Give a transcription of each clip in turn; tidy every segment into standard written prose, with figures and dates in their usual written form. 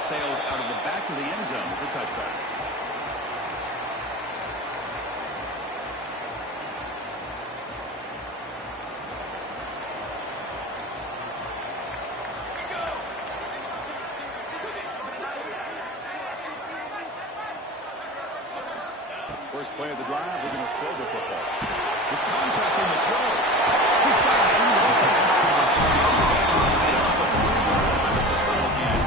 sails out of the back of the end zone with the touchback. First play of the drive, they're going to throw the football. His contact on the throw. He's got it in the open. Makes the free run. It's a solid game.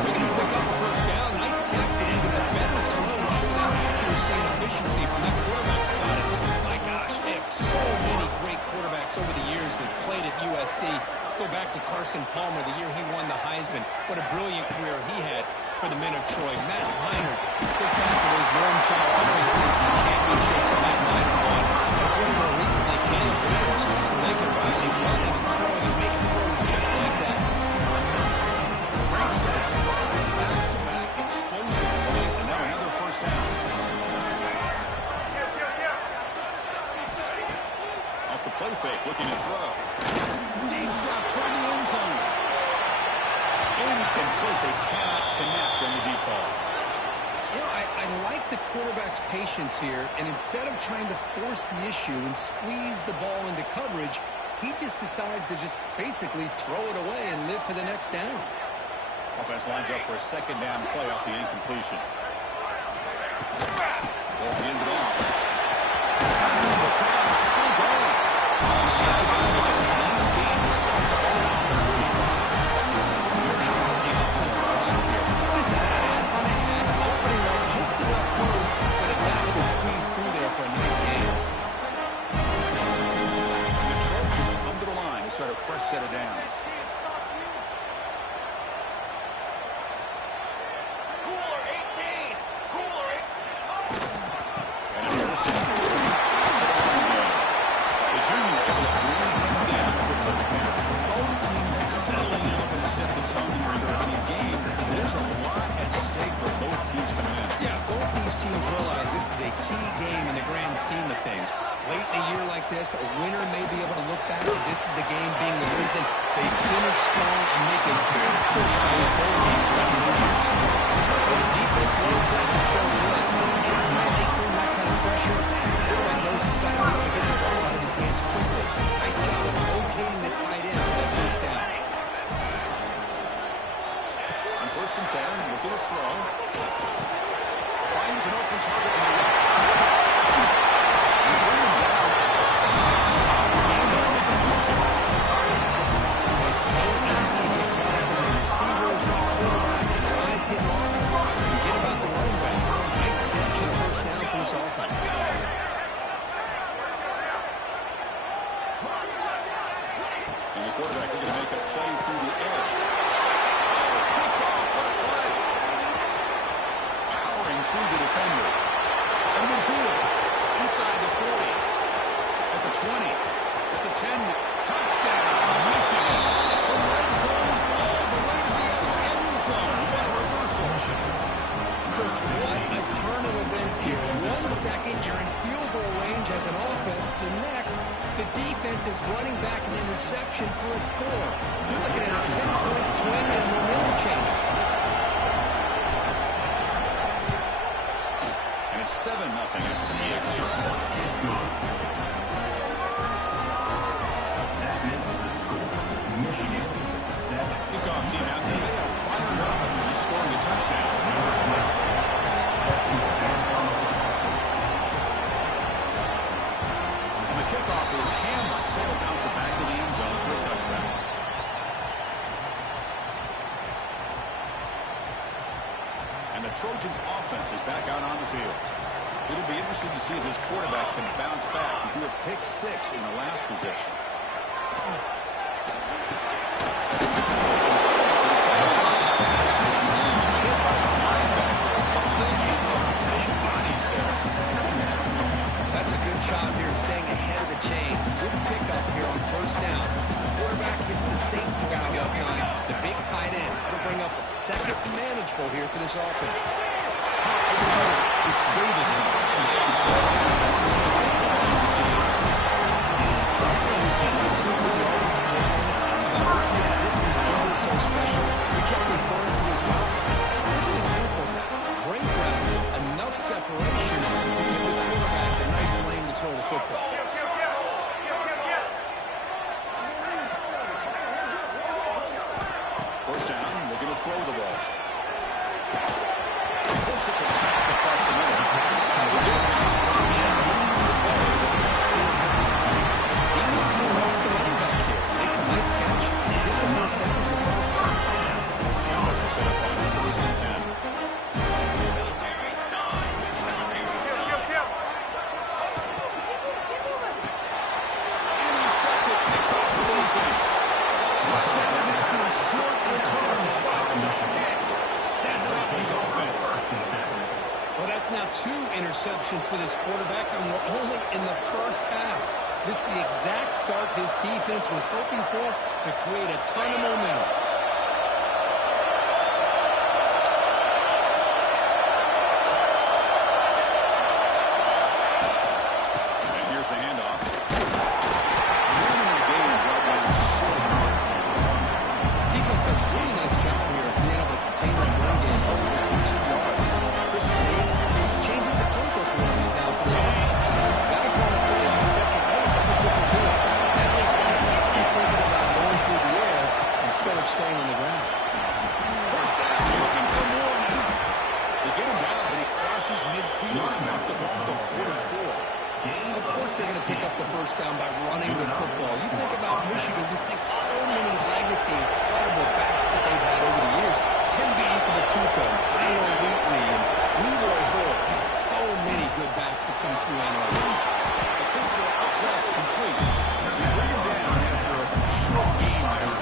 They're going to pick up a first down. Nice catch, but even a better throw to show that accuracy and efficiency from that quarterback spot. My gosh, they have so many great quarterbacks over the years that played at USC. Go back to Carson Palmer, the year he won the Heisman. What a brilliant career he had for the men of Troy. Matt Leinart, think back to those warm child offenses and the championships that Matt Leinart won. And of course, more recently, Caleb Williams for Lincoln Riley, running and throwing and making throws just like that. Great start. Back-to-back explosive plays, and now another first down. Off the play fake, looking to throw. Deep shot toward the end zone. Incomplete. They cannot connect on the deep ball. You know, I like the quarterback's patience here, and instead of trying to force the issue and squeeze the ball into coverage, he just decides to just basically throw it away and live for the next down. Offense lines up for a second down play off the incompletion. Well, the end of that. Still going. He's taking on a nice game to start the ball out of the 35. The offensive line here, just a hand on a hand, opening up just enough room for the back to squeeze through there for a nice game. The Trojans come to the line to start a fresh set of downs. Cooler 18! Cooler 18! And a first down. The junior able to bring him down for a touchdown. Both teams excelling and looking to set the tone here in their opening game. There's a lot at stake for both teams coming in. Yeah, both these teams realize this is a key game in the grand scheme of things. Late in a year like this, a winner may be able to look back at this as a game being the reason they finish strong and make a big push to win bowl games around the year. When the defense loads up to show blitz, anytime they bring that kind of pressure, everyone knows he's got to be able to get the ball out of his hands quickly. Nice job of locating the tight end for that first down. On 1st and 10, looking to throw. Finds an open target on the left side. And bring him down. Solid game on the completion. It's so easy to get caught up in the receivers and the quarterback, and your eyes get lost. Forget about the running back. Nice catch and first down for this offense. And the quarterback looking to make a play through the air. Oh, it's picked off. What a play. Powering through the defender. And midfield. Inside the 40. At the 20. At the 10. Touchdown. Michigan. From red zone all the way to the other end zone. What a reversal. Chris, what a turn of events here. 1 second, you're in field goal range as an offense. The next, the defense is running back an interception for a score. You're looking at a 10-point swing and a momentum change. And it's 7-0 after the extra. Kickoff team out there. They are fired up and just scoring a touchdown. And the kickoff is hammered. Sails out the back of the end zone for a touchback. And the Trojans offense is back out on the field. It'll be interesting to see if this quarterback can bounce back. He threw a pick 6 in the last possession. That's a good job here staying ahead of the chains. Good pickup here on first down. The quarterback hits the safety valve up time. The big tight end. That'll bring up a second manageable here for this offense. It's Davison. Makes this receiver so special. We kept referring to his throw the ball. Flips it to Tack across the middle. They get it out and lose the ball to the next score. Defense kind of rocks the running back here. Makes a nice catch. Gets the first down in the process. As we're set up on 1st and 10. Military style. Military. Intercepted, picked off the defense. Down after a short return. Sets up his offense. Well, that's now 2 interceptions for this quarterback, and we're only in the first half. This is the exact start this defense was hoping for to create a ton of momentum. And here's the handoff. Minimal gain brought down short. Defense does a really nice job here of being able to contain the run game over just 2 yards. Chris Tate, he's changing the playbook a little bit now for the offense. Got to call the plays in second. Hey, that's a different deal. That was going to be thinking about going through the air instead of staying on the ground. First down, looking for more now. They get him down, but he crosses midfield, snapped the ball to 44. Of course they're going to pick up the first down by running the football. You think about Michigan, you think so many legacy, incredible backs that they've had over the years. Tembe Ikebatuko, Tyler Wheatley, and Leroy Hall. Had so many good backs that come through NRL. The pitch for out left complete. They bring him down after a short gain there.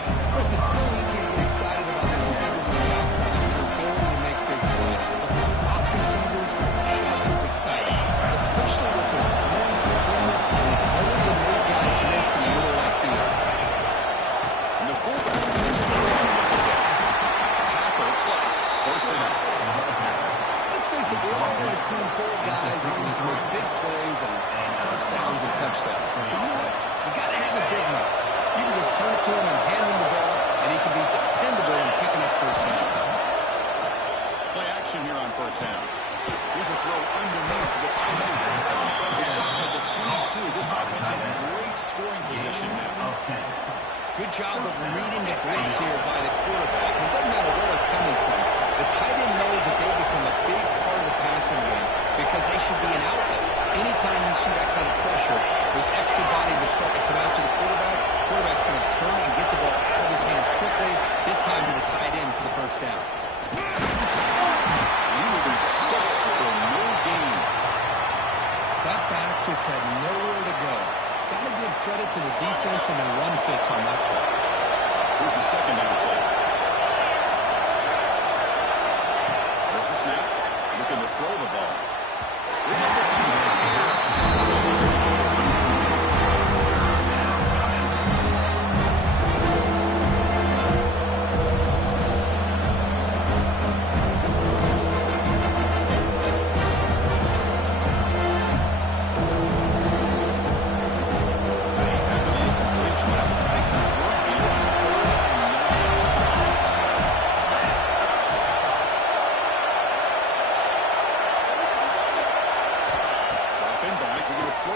Of course, it's so easy to get excited about the receivers on the outside. They're ability to make big plays. But the slot receivers are just as exciting, especially with their finesse, awareness, and the ability to make guys miss in the middle of that field. And the fullback turns it around with a tackle. First down. Let's face it, we all want a team full of guys that can just make big plays and first downs and touchdowns. But you know what? You got to have a big one. You can just turn it to him and hand him the ball, and he can be dependable in picking up first downs. Play action here on first down. Here's a throw underneath the tight end. They stop at the 22. This offense in great scoring position now. Good job of reading the blitz here by the quarterback. It doesn't matter where it's coming from. The tight end knows that they become a big part of the passing game because they should be an outlet. Anytime you see that kind of pressure, those extra bodies are starting to come out to the quarterback. Quarterback's going to turn and get the ball out of his hands quickly, this time to the tight end for the first down. He will be stuffed for no gain. That back just had nowhere to go. Got to give credit to the defense and their run fits on that play. Here's the second down play. There's the snap. Looking to throw the ball. They have the too much air.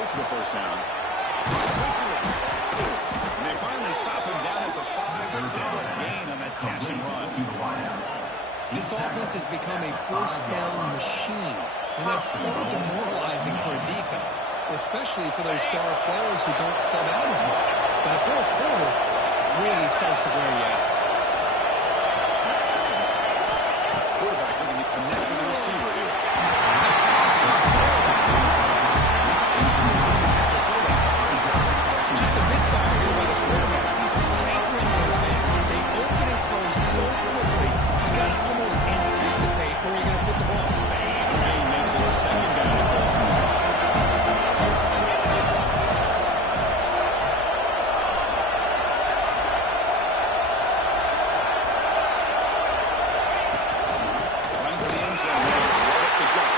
For the first down. And they finally stop him down at the 5. Solid gain on that catch and run. This offense has become a first down machine, and that's so demoralizing for a defense, especially for those star players who don't sub out as much. But the fourth quarter really starts to wear you out. Quarterback looking to connect with the receiver here. Just a misfire here by the quarterback. These tight windows, man. They open and close so quickly. You got to almost anticipate where you're going to put the ball. Ray makes it second down and goal. Line for the end zone. Right up the gut.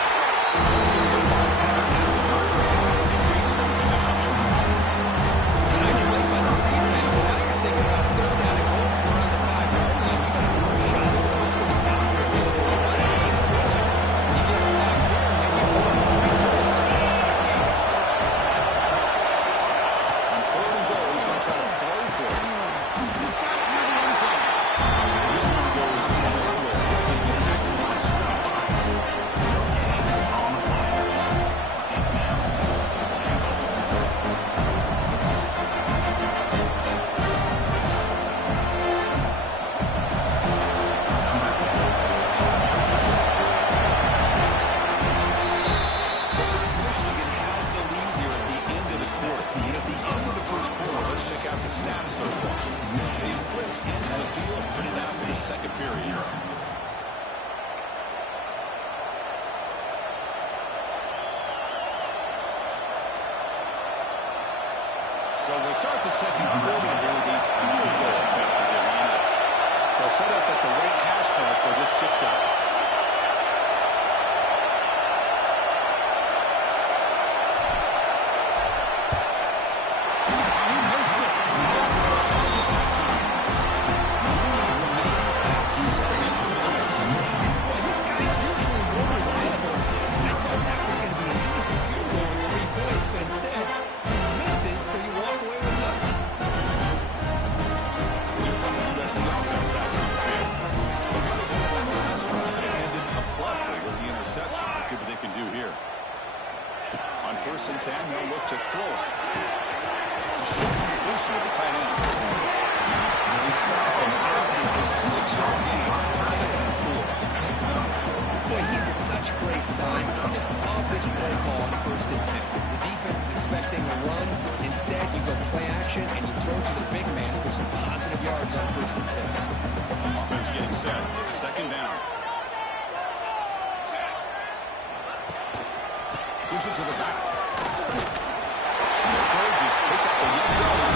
second period. So we'll start the second quarter here. The field goal attempt as they line up. They'll set up at the right hash mark for this chip shot. He missed it. Target that time. Remains at second for the miss. Well, this guy's usually more reliable than this. I thought that was going to be an easy field goal with 3 points, but instead, he misses, so you walk away with nothing. Here comes the USC offense back on the field. Last try ended abruptly with the interception. Let's see what they can do here. On 1st and 10, they'll look to throw it. Short completion of the tight end. And they stop him after his 6-yard gain. So 2nd and 4. Boy, he has such great size. I just love this play call on 1st and 10. The defense is expecting a run. Instead, you go play action, and you throw to the big man for some positive yards on 1st and 10. Offense getting set. It's 2nd down. Gives it to the back. And the Trojans pick up the young yards.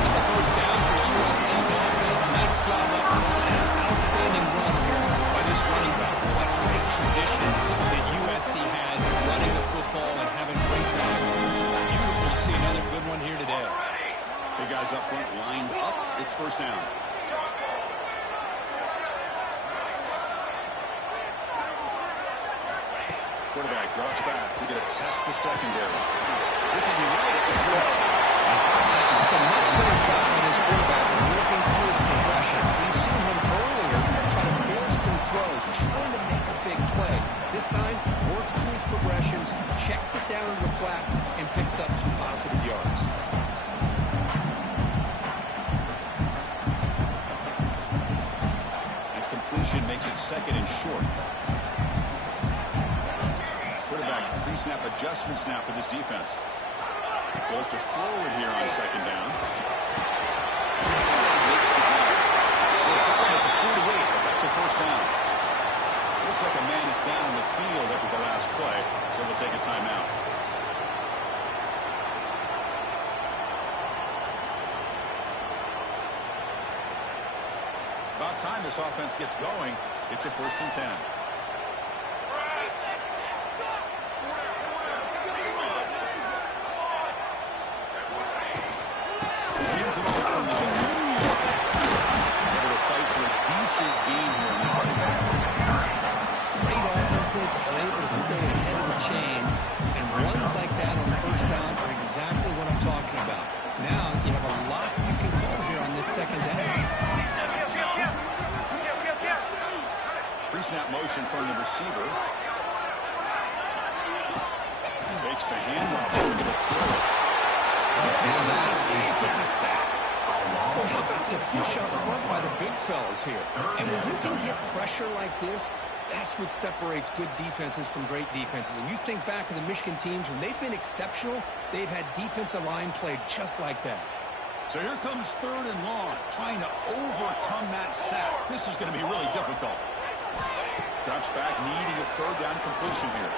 That's a 1st down for USC's offense. Nice job up front and an outstanding run here by this running back. What great tradition that USC has in running the football and having great backs. Beautiful to see another good one here today. Big guys up front lined up. It's 1st down. Quarterback drops back. We're going to test the secondary. Looking right at this ball. It's a much better job with his quarterback and working through his progressions. We've seen him earlier try to force some throws, trying to make a big play. This time, works through his progressions, checks it down to the flat, and picks up some positive yards. And completion makes it 2nd and short. Quarterback pre-snap adjustments now for this defense. They'll look to throw it here on 2nd down. Makes the play. They're calling it the 48, but that's a 1st down. Looks like a man is down in the field after the last play, so they'll take a timeout. About time this offense gets going. It's a 1st and 10. Hands it off from the able to fight for a decent gain here now. Great offenses are able to stay ahead of the chains, and runs like that on 1st down are exactly what I'm talking about. Now you have a lot that you can call here on this 2nd down. Pre-snap motion from the receiver. Takes the handoff over to the throw. And that escape, it's a sack. Well, how about the push up front by the big fellas here? And when you can get pressure like this, that's what separates good defenses from great defenses. And you think back to the Michigan teams, when they've been exceptional, they've had defensive line play just like that. So here comes 3rd and long, trying to overcome that sack. This is going to be really difficult. Drops back, needing a 3rd down completion here.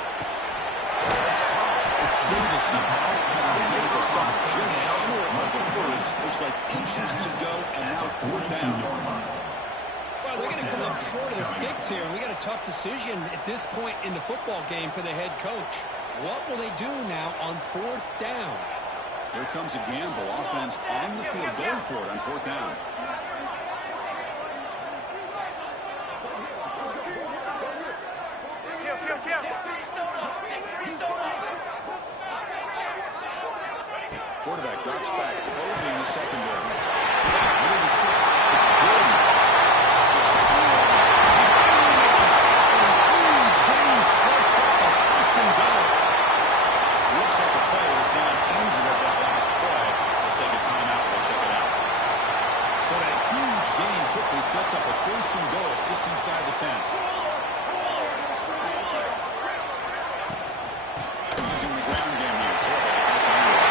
It's Davison. They made the stop just short of the 1st. Looks like inches to go, and now 4th down. Well, they're going to come up short of the sticks here, and we got a tough decision at this point in the football game for the head coach. What will they do now on 4th down? Here comes a gamble. Offense on the field going for it on 4th down. Quarterback drops back, holding the secondary. Near the sticks, it's Jordan. Huge gain sets up a 1st and goal. Looks like the player was down injured at that last play. They'll take a timeout. We'll check it out. So that huge gain quickly sets up a 1st and goal just inside the 10. Using the ground game here. Quarterback has the lead.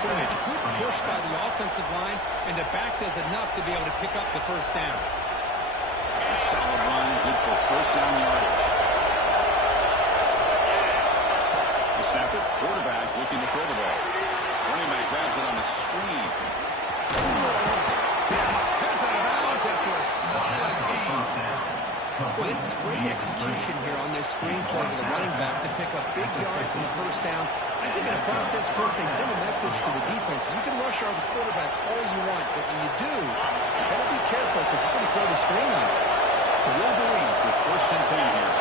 scrimmage. Good push by the offensive line, and the back does enough to be able to pick up the first down. Solid run, good for first down yardage. The snapper, quarterback looking to throw the ball. Running back grabs it on the screen. Heads out of bounds after a solid gain. Well, this is great execution here on this screen play to the running back to pick up big yards in the first down. I think in a process, Chris, they send a message to the defense. You can rush our quarterback all you want, but when you do, you better be careful because we're going to throw the screen on it. The Wolverines with first and 10 here.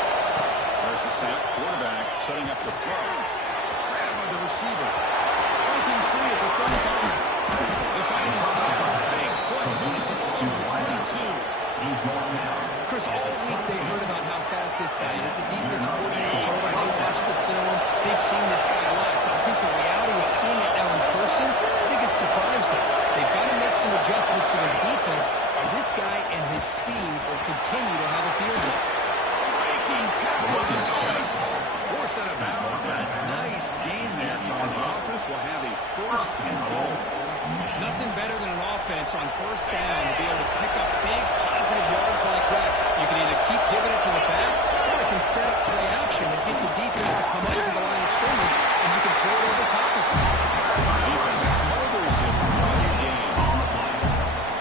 There's the snap. Quarterback setting up the throw. Grabbed by the receiver. Breaking free at the 35. They finally stop a big play. Moves the ball to the 22. Chris, all week they heard about how fast this guy is. The defense coordinator told them they watched the film. They've seen this guy a lot. But I think the reality of seeing it now in person, I think it's surprised them. They've got to make some adjustments to their defense, or this guy and his speed will continue to have a field day. Breaking tackles and going. Poor set of bounds, but a nice gain there. And the offense will have a first and goal. Nothing better than an offense on first down to be able to pick up big positive yards like that. You can either keep giving it to the back, or you can set up play action and get the defense to come up to the line of scrimmage, and you can throw it over top of them. Defense smothers him on the game.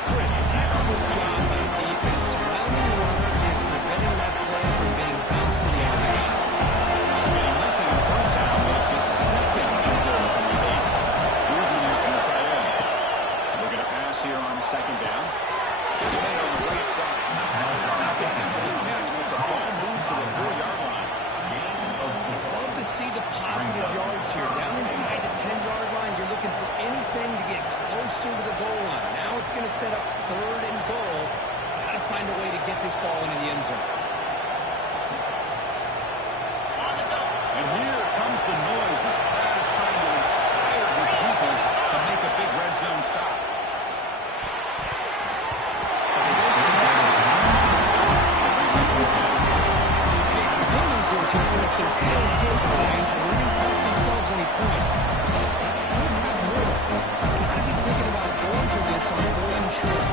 Chris, textbook job by the defense, surrounding the runner and preventing that play from being bounced to the outside. So getting nothing on first down makes it second and goal from the game. Moving in from the tight end. Looking to pass here on second down. Catch made on the right side. Nothing for the catch, but the ball moves to the 4-yard line. Love to see the positive yards here. Down inside the 10-yard line, you're looking for anything to get closer to the goal line. Now it's going to set up third and goal. Got to find a way to get this ball into the end zone. And here comes the noise. This crowd is trying to inspire this defense to make a big red zone stop. Here, Chris, they're still in field goal range, and they didn't cost themselves any points. But they could have more. Got to be thinking about going for this on 4th and short.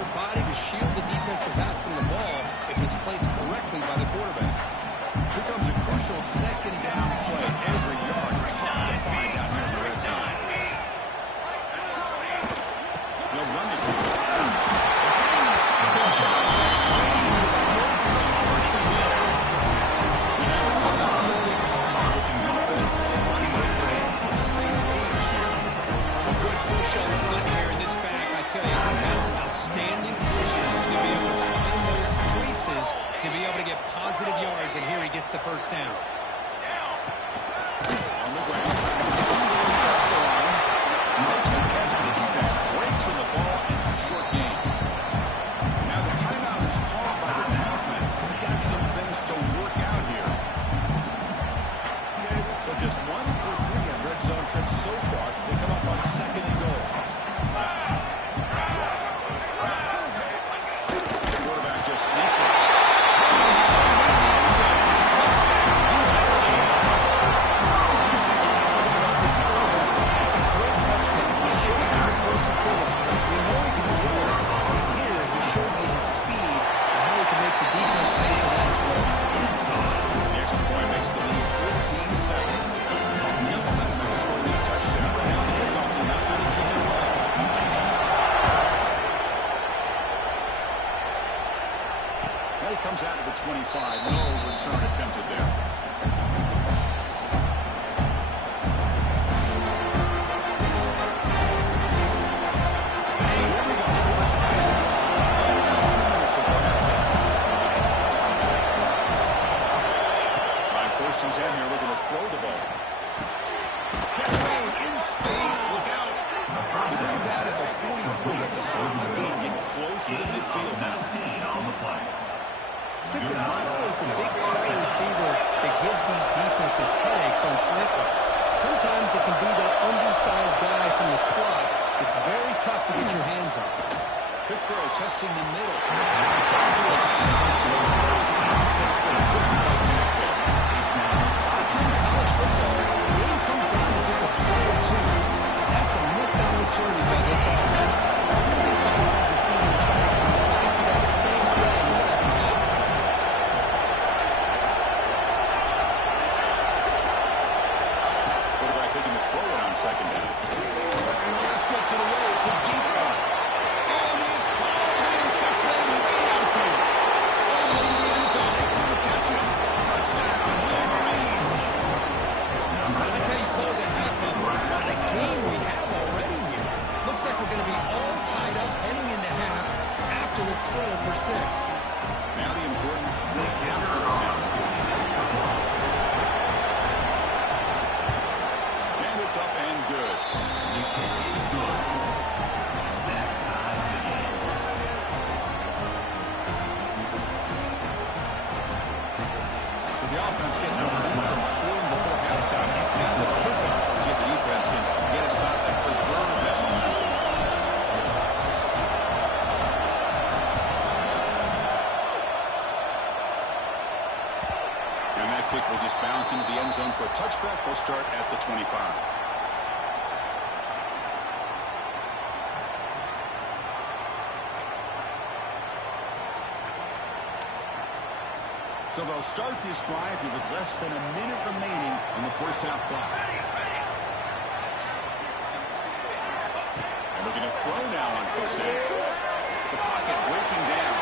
their body to shield the defensive back from the ball if it's placed correctly by the quarterback. Here comes a crucial second down play. Every yard tough to find out here in the red zone. They'll run it. To be able to get positive yards, and here he gets the first down. On the ground, trying to get the center across the line. Makes the catch for the defense, breaks in the ball, and it's a short game. Now the timeout is called by the offense. They got some things to work out here. So just 1 for 3 on red zone trips so far. They come up on second and goal. The quarterback just sneaks it. Comes out of the 25. No return attempted there. So here we go. First play of the drive. 2 minutes before halftime. On 1st and 10 here, looking to throw the ball. Gets away in space. Look out. They bring it down at the 43. It's a solid game. Getting closer to midfield now. Chris, it's not always the big tall receiver that gives these defenses headaches on slant routes. Sometimes it can be that undersized guy from the slot. It's very tough to get your hands on. Quick throw, testing the middle. A lot of times college football, the game comes down to just a play or two. That's a missed opportunity by this offense. I wouldn't be surprised to see them try to come back to that same play in the second half. Second down. Just gets it away. It's a deep one. And it's called and catch them way downfield. All the way to the end zone. They couldn't catch it. Touchdown, Wolverines. That's how you close a half up. What a game we have already here. Looks like we're going to be all tied up heading into half after this throw for 6. Now the important break after attempts. It's up and good. So the offense gets momentum scoring before halftime. Now the pickup. See if the defense can get a stop and preserve that momentum. And that kick will just bounce into the end zone for a touchback. They'll start at the 25. So they'll start this drive here with less than a minute remaining on the first half clock. And looking to throw now on first down. The pocket breaking down.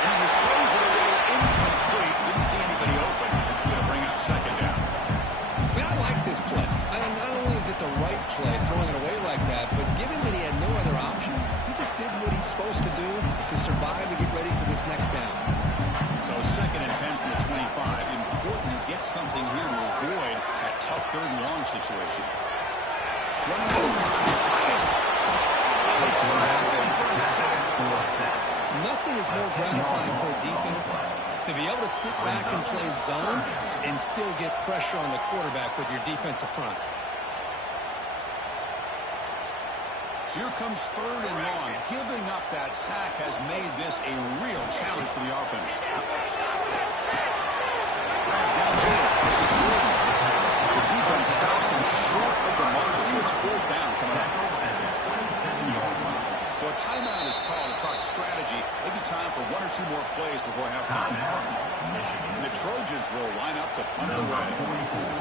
And he was throws it away incomplete. Didn't see anybody open. Going to bring up second down. I mean, I like this play. I mean, not only is it the right play, throwing it away like that, but given that he had no other option, he just did what he's supposed to do to survive and get ready for this next down. So 2nd and 10 from the 25. Important to get something here to avoid that tough 3rd and long situation. Running to the top. Nothing is more gratifying for a defense to be able to sit back and play zone and still get pressure on the quarterback with your defensive front. So here comes 3rd and long. Giving up that sack has made this a real challenge for the offense. The defense stops him short of the marker, so it's 4th down coming up. So a timeout is called to talk strategy. Maybe time for one or two more plays before halftime. And the Trojans will line up to punt it away.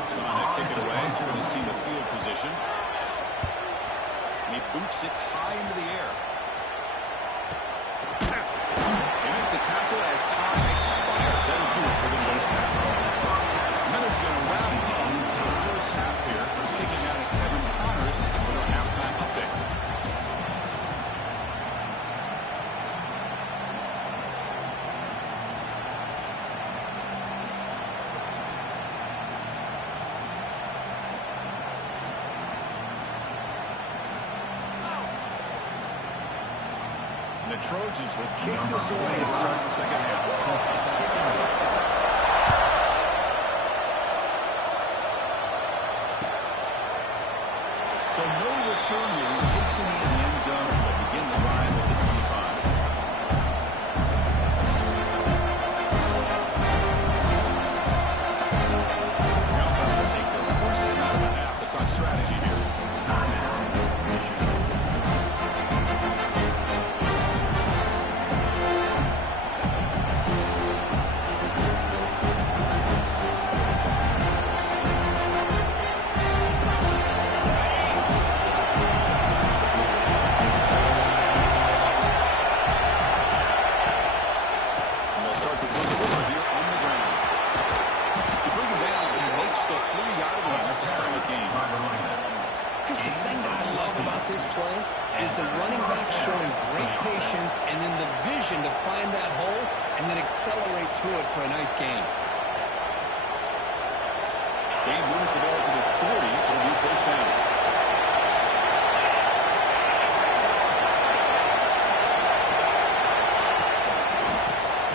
So on that kick it away, this team with field position. And he boots it high into the air. And if the tackle as time expires, that'll do it for the first half. Miller's going to round up the first half here. He's kicking out at Kevin Connors with our halftime update. The Trojans will kick this away to start the second half. So no return here. He takes it in the end zone and will begin the drive at the 25. The offense will take their first hit out of the half to talk strategy here. Is the running back showing great patience and then the vision to find that hole and then accelerate through it for a nice gain. Dave moves the ball to the 40. It'll be first down.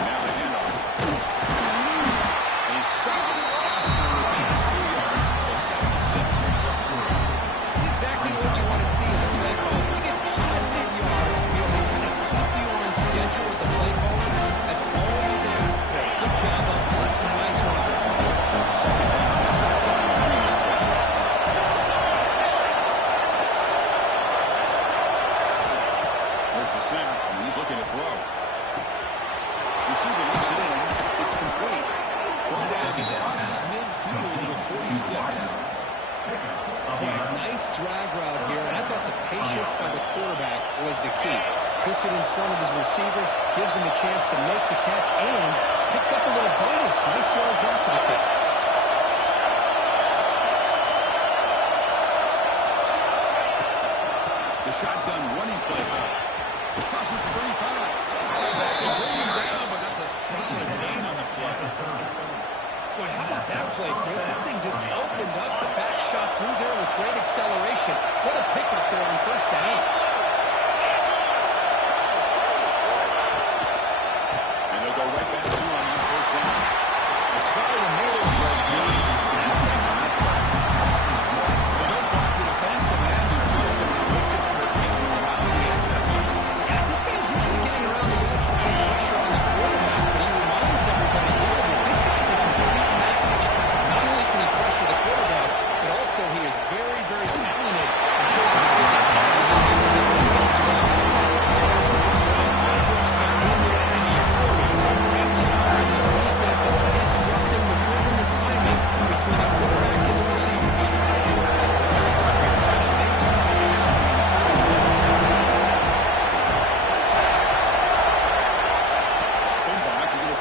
Now the handoff. He's stopped after 3 yards, so 76. It's exactly what you want to see as a play caller. You get positive yards, be able to kind of keep you on schedule as a play caller. That's all you've asked for. Good job up front and a nice run. Second down. There's the snap, and he's looking to throw. Receiver knocks it in. It's complete. One down, he crosses midfield to the 46. Nice drag route here, and I thought the patience by the quarterback was the key. Puts it in front of his receiver, gives him a chance to make the catch, and picks up a little bonus. Nice yards after the kick. The shotgun running play back. Crosses the 35. They bring him down, but that's a solid gain on the play. Boy, how about that play, Chris? That thing just opened up. The back shot through there with great acceleration. What a pickup there on first down. And they'll go right back to him on first down. They try the middle right here. They don't block the defensive end. You see some good Pittsburgh getting around the edge that time. Yeah, this game's usually getting around the edge with pressure on the quarterback, but he reminds everybody here that this guy's a complete package. Not only can he pressure the quarterback, but also he is very, very talented and shows the physicality he has against the run as well. Great job by this defense of disrupting the rhythm and timing between the quarterback and the receivers.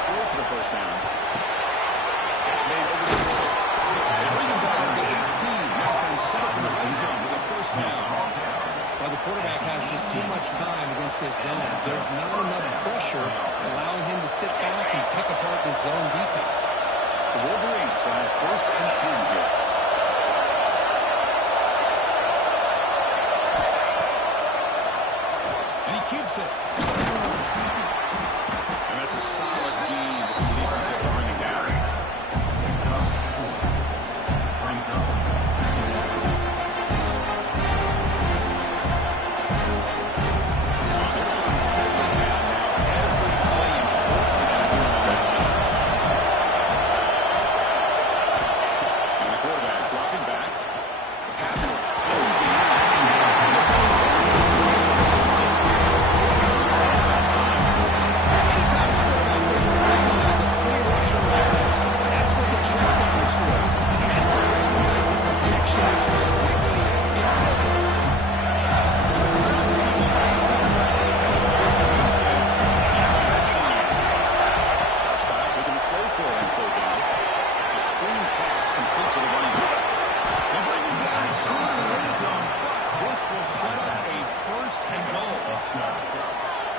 For the first down. It's made over the middle. They bring the ball at the 18. The offense set up in the red zone with a first down. Well, the quarterback has just too much time against this zone. There's not enough pressure allowing him to sit back and pick apart this zone defense. The Wolverines will have first and 10 here. And he keeps it. And that's a solid gain with the defense able to bring him down.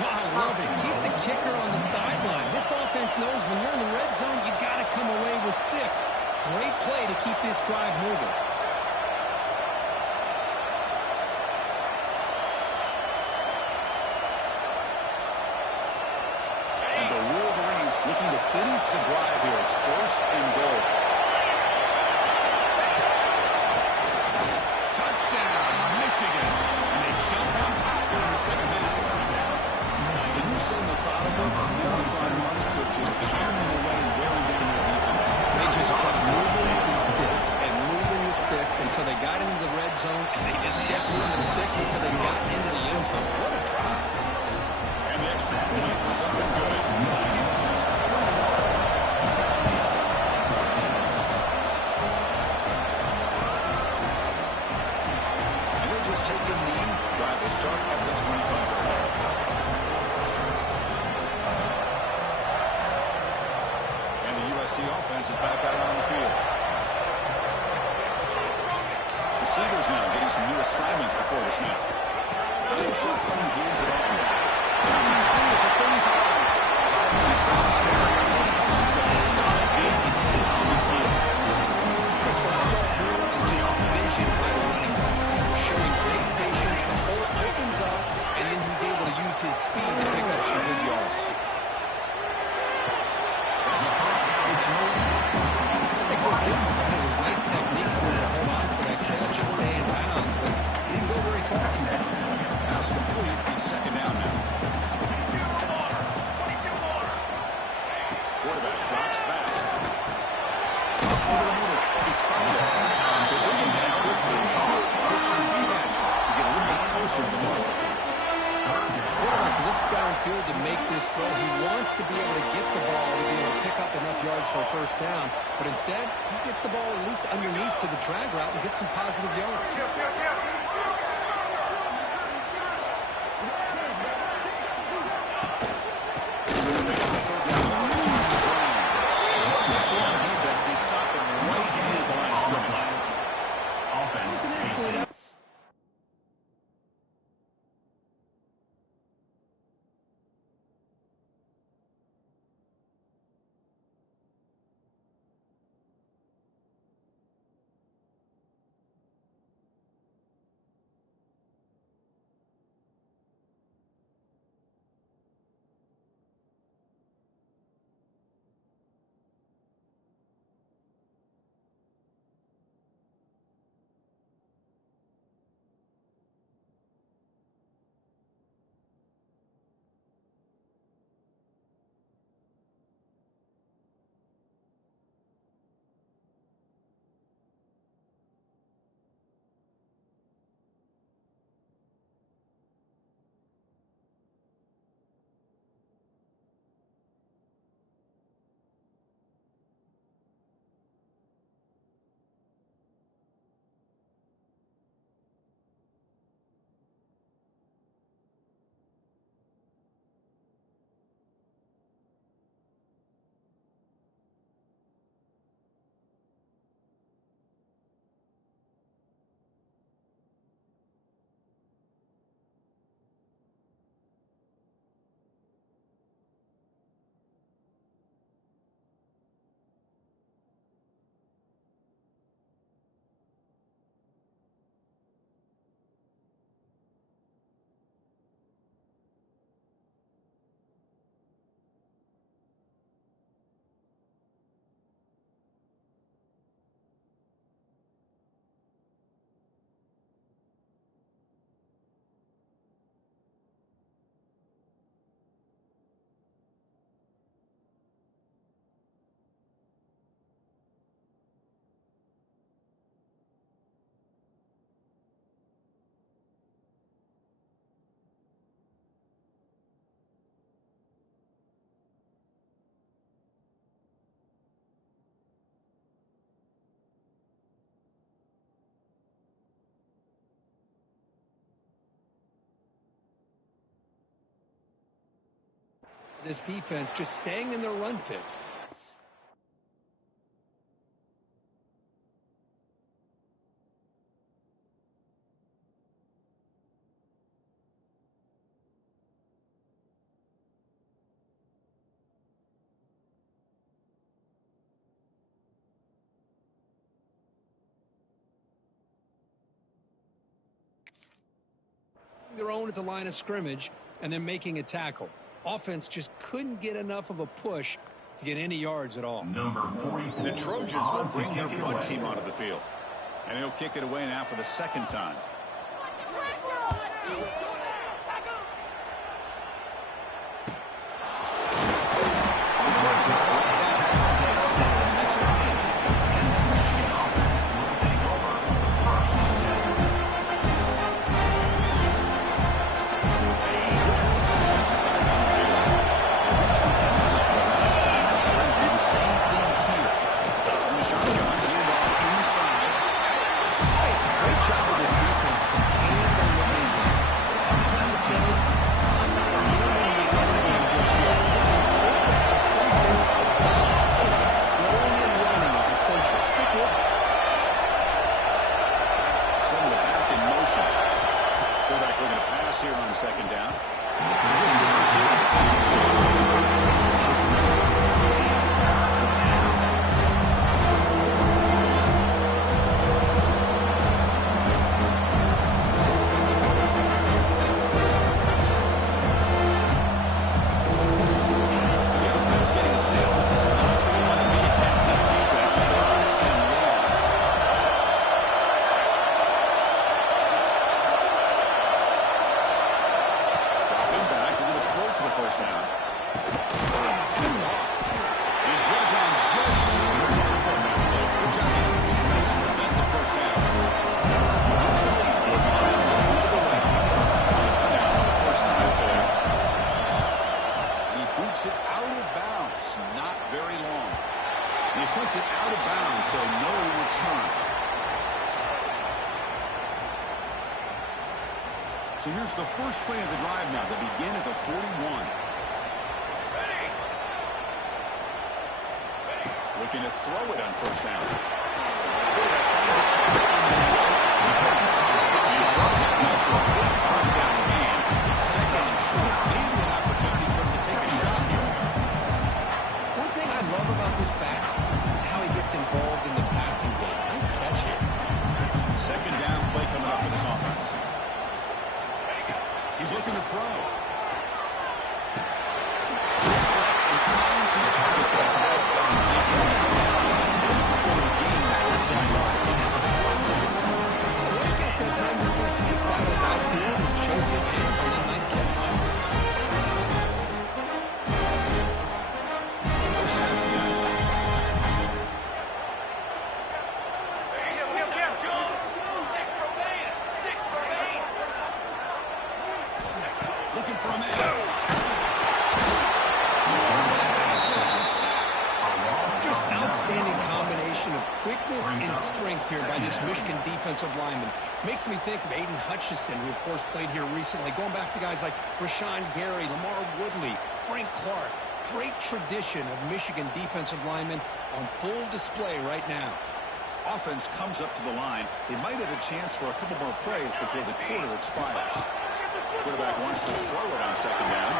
I love it. Keep the kicker on the sideline. This offense knows when you're in the red zone, you got to come away with 6. Great play to keep this drive moving. And the Wolverines looking to finish the drive here. It's 1st and goal. Touchdown, Michigan. And they jump on top in the second half. Can you say methodical? Marathon March could just pounding away and wearing down their defense. They just kept moving the sticks and moving the sticks until they got into the red zone, and they just kept moving the sticks until they got into the end zone. What a drive. And the extra point was up and good. And they just take a knee. Drive will start at the 25. And the USC offense is back out on the field. Receivers now getting some new assignments before the snap. Out of shotgun, he hands it off. Coming through at the 35. He's still out there at 22. That's a solid gain in intensity midfield. That's what I love here is just vision by the running back. Showing great patience, the hole opens up, and then he's able to use his speed to pick up some good yards. That's caught. It's moving. Hey, Chris Gibbs, it was nice technique for him to hold on for that catch and stay in bounds, but he didn't go very far from that. Pass complete. It's 2nd down now. 22 more. 22 more. Quarterback drops back. Up over the middle. It's fouled. They bring him back quickly. Short pitch and read action to get a little bit closer to the mark. Quarterback looks downfield to make this throw. He wants to be able to get the ball to be able to pick up enough yards for a 1st down, but instead, he gets the ball at least underneath to the drag route and gets some positive yards. Strong defense. They stop him right near the line of scrimmage. It was an excellent. This defense just staying in their run fits. their own at the line of scrimmage and then making a tackle. Offense just couldn't get enough of a push to get any yards at all. Number 44. The Trojans will bring their punt team onto the field. And he'll kick it away now for the second time. Second down. So here's the first play of the drive now. They begin at the 41. Looking to throw it on first down. He's brought down after a big first down gain. Second and short. Maybe an opportunity for him to take a shot here. One thing I love about this back is how he gets involved in the passing game. Nice catch here. Second down play coming up for this offense. He's looking to throw. Looks left and finds his target. That time he still sneaks out of the backfield and shows his hands on that nice catch. Looking for a man. Just outstanding combination of quickness and strength here by this Michigan defensive lineman. Makes me think of Aiden Hutchinson, who of course played here recently. Going back to guys like Rashawn Gary, Lamar Woodley, Frank Clark. Great tradition of Michigan defensive linemen on full display right now. Offense comes up to the line. They might have a chance for a couple more plays before the quarter expires. Quarterback wants to throw it on second down.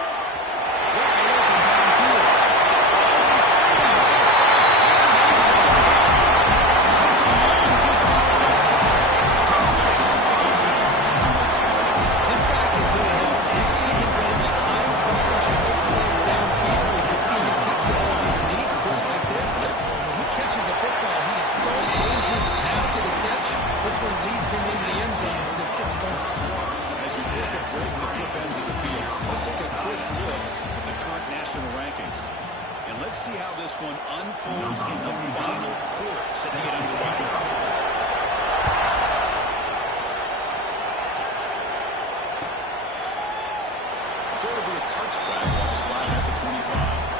This guy can do it all. We've seen him go behind coverage and make plays downfield. We can see him catch the ball underneath just like this. When he catches a football, he is so dangerous after the catch. This one leads him into the end zone for the 6 points. As we take a break to flip ends of the field, let's take a quick look at the current national rankings. And let's see how this one unfolds in the final quarter, set to get underway. It's going to be a touchback. Ball spotted at the 25.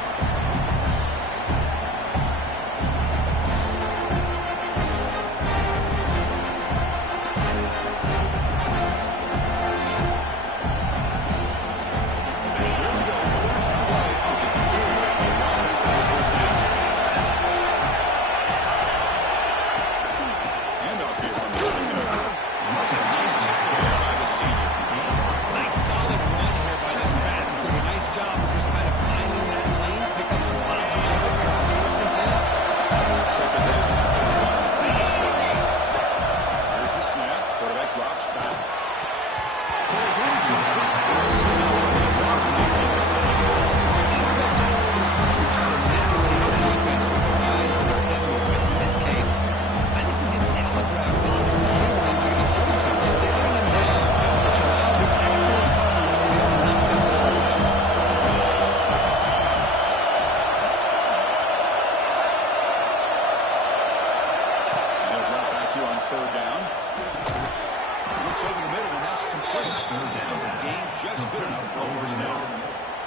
Drops back. Pulls in.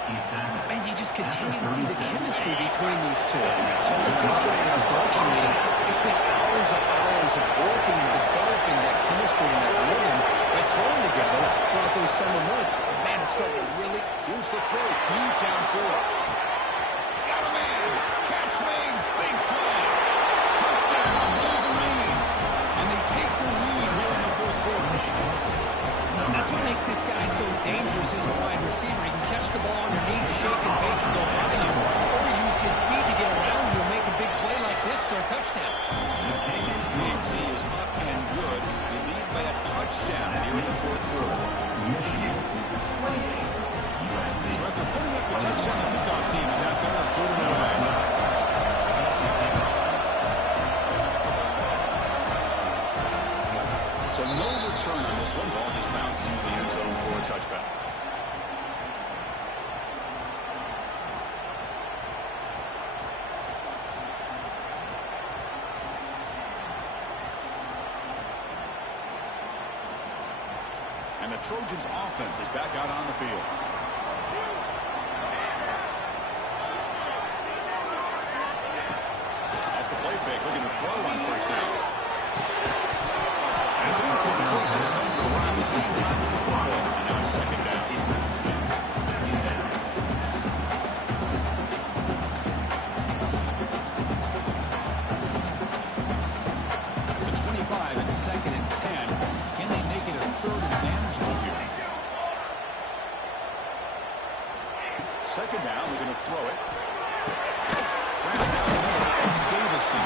And you just continue to see the chemistry between these two. And they told us yesterday in our production meeting, they spent hours and hours of working and developing that chemistry and that rhythm by throwing together throughout those summer months. And man, it's starting to really... Here's the throw, deep downfield. Got a man. Catch made. Big play. Touchdown, Wolverines. And they take the lead here in the fourth quarter. That's what makes this guy so dangerous as a wide receiver. He can catch the ball underneath, shake and bake and go by you, or use his speed to get around you and make a big play like this for a touchdown. DXC is up and good. They lead by a touchdown here in the fourth quarter. So after putting up the touchdown, the kickoff team is out there and putting it away. So no return on this one. Ball just bounced into the end zone for a touchback. And the Trojans offense is back out on the field. Off the play fake, looking to throw on first down. It's incomplete. Around the same time as the football. And now it's second down. The 25 at second and 10. Can they make it a third and manageable here? Second down, they're going to throw it. Round down the middle. It's Davison.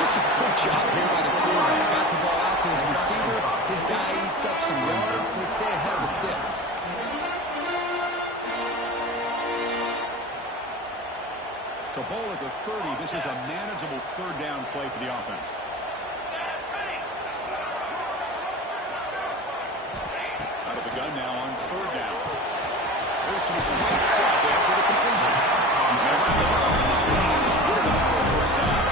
Just a quick job here by the quarterback. Got the ball out to his receiver. His guy eats up some yards. They stay ahead of the sticks. So ball at the 30. This is a manageable third down play for the offense. Out of the gun now on third down. Goes to his right side there for the completion. It's good enough for a first down.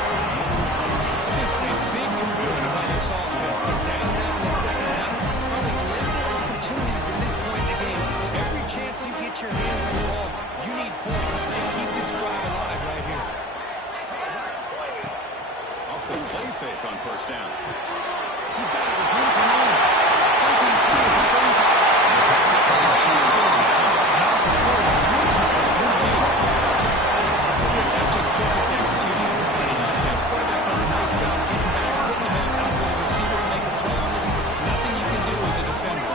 This is a big conversion by this offense. They're down now in the second half. Probably limited opportunities at this point in the game. Every chance you get your hands on the ball, you need points. Keep this drive alive right here. Off the play fake on first down. He's got it with hands in one. Breaking free at the 35. That's just perfect execution. This quarterback does a nice job getting back, putting the ball out with the receiver to make a play on it. Nothing you can do as a defender.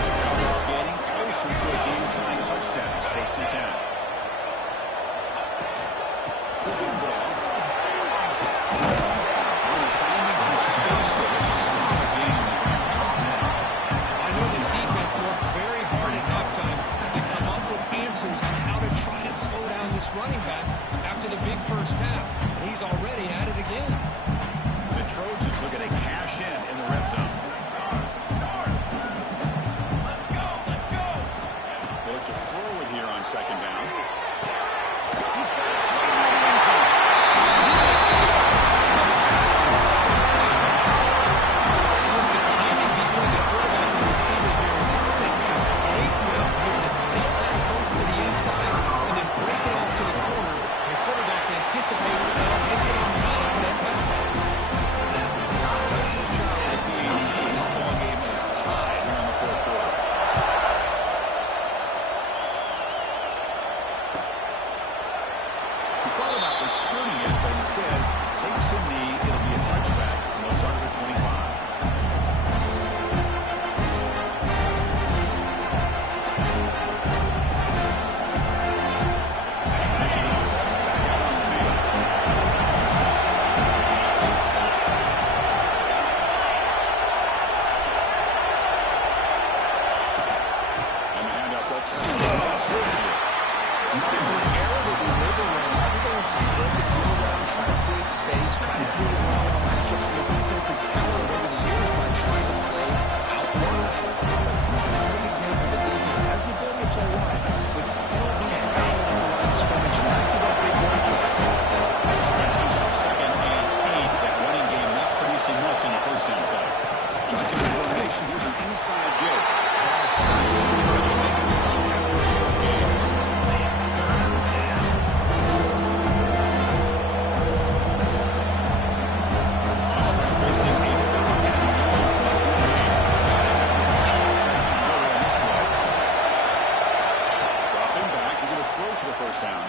Now it's getting closer to a game-time touchdown. It's first and 10. He'll hand it off. Finding some space here. It's a solid game. I know this defense worked very hard at halftime to come up with answers on how to try to slow down this running back after the big first half. And he's already at it again. The Trojans looking to cash in the red zone. Let's go. They look to throw it here on second down. He's got it right in the end zone. Just the timing between the quarterback and the receiver here is exceptional. Great route here to seal that post to the inside and then break it off to the corner. The quarterback anticipates it now, makes it on the line for that touchdown. Does his job at BAT. This ball game is tied here in the fourth quarter. He thought about returning it, but instead takes a knee. It'll be a touchback, and they'll start at the 25. Michigan offense back out on the field. And the handoff, they'll test it. In the era that we live in right now, everybody wants to spread the field around, try to create space, try to create one-on-one matchups, and the defense has countered over the years by trying to play outward. Here's a great example of a defense has the ability to play wide, but still be sound at the line of scrimmage and not give up big run plays. Offense comes up second and 8. That running game not producing much on the first down play. Trying to get formation. Here's an inside give. Making a stop after a short game. first down.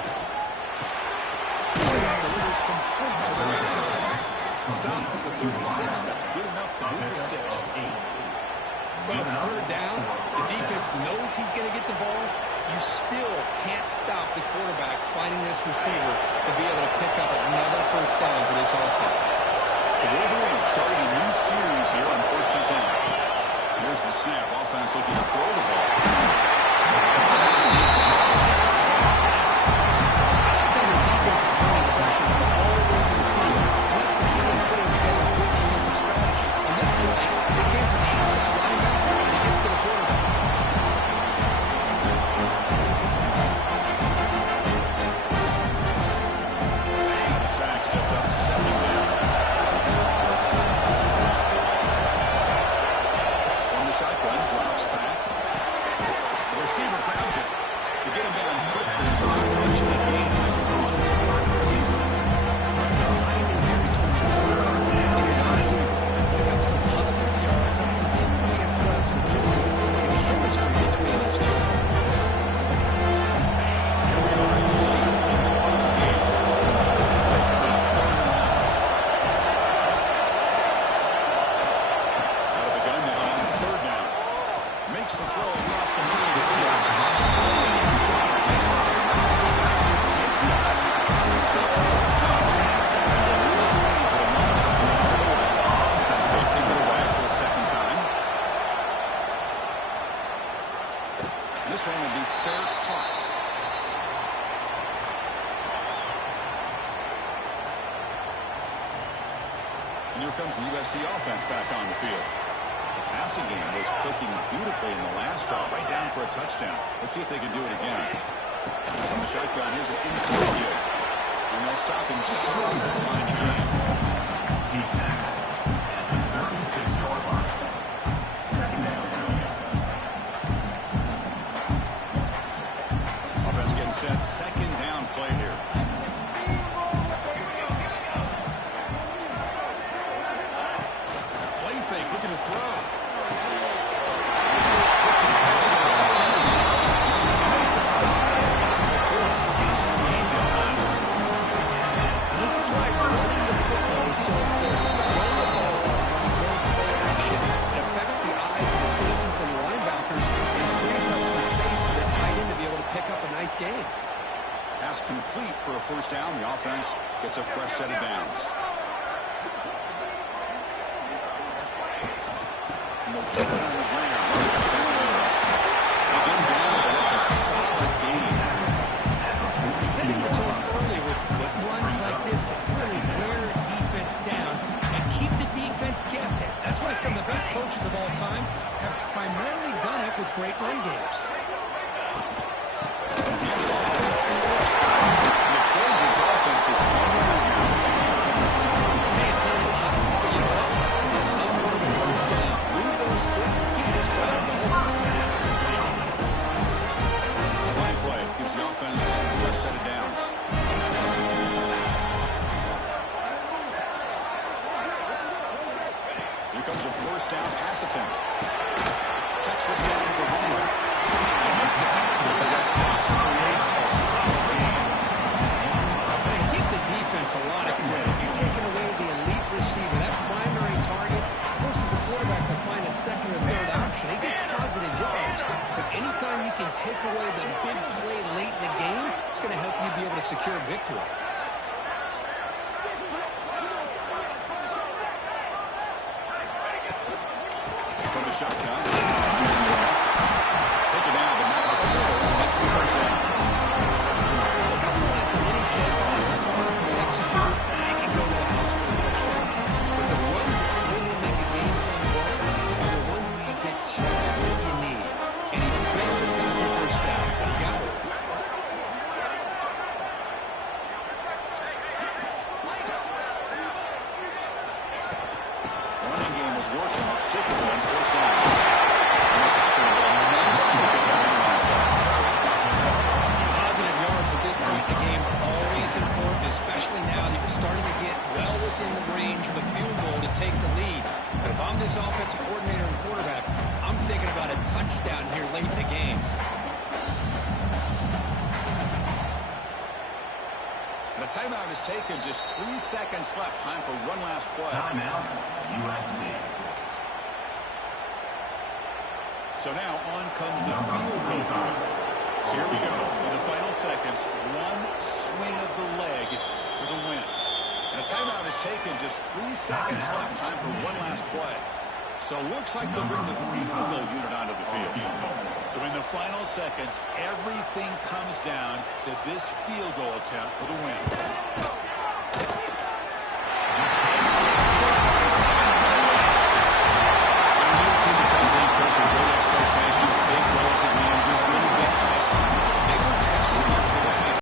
Delivers complete to the right side. Stopped at the 36. That's good enough to move the sticks. Well, it's third down. The defense knows he's going to get the ball. You still can't stop the quarterback finding this receiver to be able to pick up another first down for this offense. The Wolverines starting a new series here on 1st and 10. Here's the snap. Offense looking to throw the ball. Sets up 2nd down. From the shotgun, drops back. The receiver grabs it to get him down quickly. Not much of a gain. The timing here between the quarterback and his receiver. Pick up some positive yards and continue to be impressed with just the chemistry between these two. Here we are late in this game. The throw across the middle of the field. They kick it away for the second time. This one will be fair caught. And here comes the USC offense back on the field. Passing game was clicking beautifully in the last drive, right down for a touchdown. Let's see if they can do it again. On the shotgun, here's an inside give. And they'll stop him short of the line again. Offense getting set. 2nd down play here. Play fake, looking to throw. Game. Pass complete for a first down. The offense gets a fresh set of downs. And they'll put it on the ground. Again down, but it's a solid gain. Setting the tone early with good runs like this can really wear a defense down and keep the defense guessing. That's why some of the best coaches of all time have primarily done it with great run games. Here comes a first down pass attempt. Checks this down to the running back. I give the defense a lot of credit. You're taking away the elite receiver, that primary target, forces the quarterback to find a second or third option. He gets positive yards, but anytime you can take away the big play late in the game, it's going to help you be able to secure a victory. From the shotgun. Take it down, but not before. Makes the first down. Look how when it's a mini play ball, it's hard to execute. They can go to the house for a touchdown. But the ones that really make a game plan work are the ones where you get just what you need. And he barely got the first down, but he got it. timeout is taken. Just 3 seconds left. Time for one last play. Timeout, USC. So now on comes the field goal. So here we go. In the final seconds, one swing of the leg for the win. And a timeout is taken. Just 3 seconds left. Time for one last play. So it looks like they'll bring the field goal unit onto the field. So in the final seconds, everything comes down to this field goal attempt for the win.